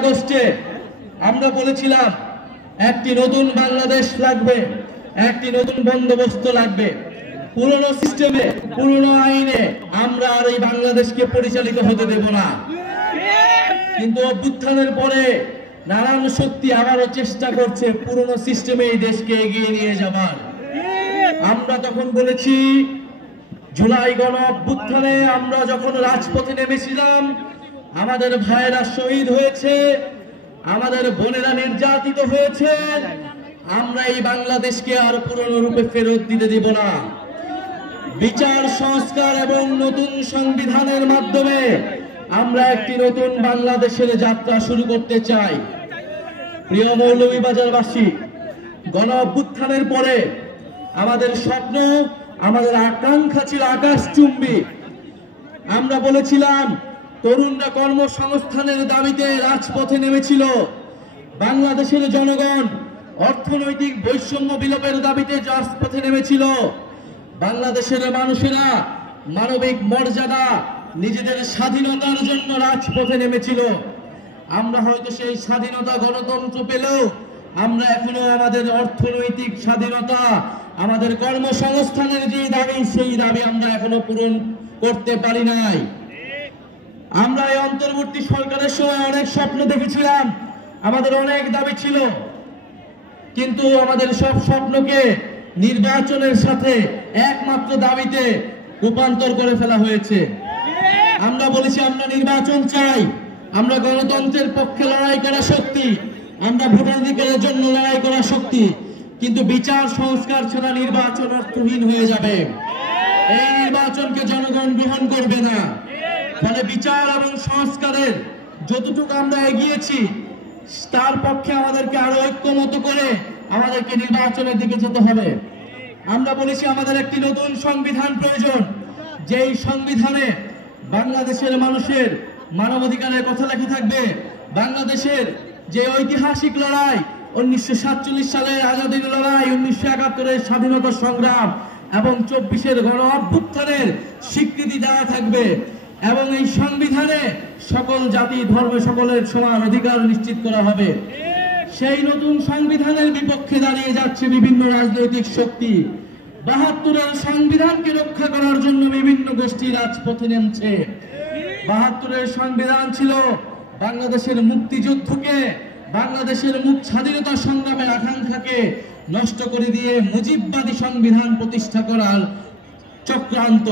আগস্টে আমরা বলেছিলাম একটি নতুন বাংলাদেশ লাগবে, একটি নতুন বন্দোবস্ত লাগবে। পুরনো সিস্টেমে, পুরনো আইনে আমরা আর এই বাংলাদেশকে পরিচালিত হতে দেব না। কিন্তু অভ্যুত্থানের পরে নানান শক্তি আবারও চেষ্টা করছে পুরনো সিস্টেমে এই দেশকে এগিয়ে নিয়ে যাবার। আমরা তখন বলেছি, জুলাই গণ অভ্যুত্থানে আমরা যখন রাজপথে নেমেছিলাম, আমাদের ভাইয়েরা শহীদ হয়েছে, আমাদের বোনেরা নির্যাতিত হয়েছে, আমরা এই বাংলাদেশকে আর পুরনো রূপে ফেরত দিতে দিব না। বিচার সংস্কার এবং নতুন সংবিধানের মাধ্যমে আমরা একটি নতুন বাংলাদেশের যাত্রা শুরু করতে চাই। প্রিয় মৌলভীবাজারবাসী, গণ অভ্যুত্থানের পরে আমাদের স্বপ্ন, আমাদের আকাঙ্ক্ষা ছিল আকাশচুম্বী। আমরা বলেছিলাম তরুণরা কর্মসংস্থানের দাবিতে রাজপথে নেমেছিল, বাংলাদেশের জনগণ অর্থনৈতিক বৈষম্য বিলোপের দাবিতে রাজপথে নেমেছিল, বাংলাদেশের মানুষেরা মানবিক মর্যাদা, নিজেদের স্বাধীনতার জন্য রাজপথে নেমেছিল। আমরা হয়তো সেই স্বাধীনতা গণতন্ত্র পেলেও আমরা এখনো আমাদের অর্থনৈতিক স্বাধীনতা, আমাদের কর্মসংস্থানের যে দাবি, সেই দাবি আমরা এখনো পূরণ করতে পারি নাই। আমরা এই অন্তর্বর্তী সরকারের সময় অনেক স্বপ্ন দেখেছিলাম, আমাদের অনেক দাবি ছিল, কিন্তু আমাদের সব স্বপ্নকে নির্বাচনের সাথে একমাত্র দাবিতে রূপান্তর করে ফেলা হয়েছে। আমরা বলেছি আমরা নির্বাচন চাই, আমরা গণতন্ত্রের পক্ষে লড়াই করা শক্তি, আমরা ভোটাধিকারের জন্য লড়াই করা শক্তি, কিন্তু বিচার সংস্কার ছাড়া নির্বাচন অর্থহীন হয়ে যাবে। এই নির্বাচনকে জনগণ গ্রহণ করবে না। ফলে বিচার এবং সংস্কারের যতটুকু আমরা এগিয়েছি, তার পক্ষে আমাদেরকে আরো ঐক্যমত করে আমাদেরকে নির্বাচনের দিকে যেতে হবে। আমরা বলেছি আমাদের একটি নতুন সংবিধান প্রয়োজন, যেই সংবিধানে বাংলাদেশের মানুষের মানবাধিকারের কথা লেখা থাকবে, বাংলাদেশের যে ঐতিহাসিক লড়াই, 1947 সালের আজাদীর লড়াই, 1971-এর স্বাধীনতা সংগ্রাম এবং 24-এর গণ অভ্যুত্থানের স্বীকৃতি দেওয়া থাকবে, এবং এই সংবিধানে সকল জাতি ধর্ম সকলের সমান অধিকার নিশ্চিত করা হবে। সেই নতুন সংবিধানের বিপক্ষে দাঁড়িয়ে যাচ্ছে বিভিন্ন রাজনৈতিক শক্তি। 72-এর সংবিধানকে রক্ষা করার জন্য বিভিন্ন গোষ্ঠী রাজপথে নেমেছে। 72-এর সংবিধান ছিল বাংলাদেশের মুক্তিযুদ্ধকে, বাংলাদেশের স্বাধীনতা সংগ্রামের আকাঙ্ক্ষাকে নষ্ট করে দিয়ে মুজিববাদী সংবিধান প্রতিষ্ঠা করার চক্রান্ত।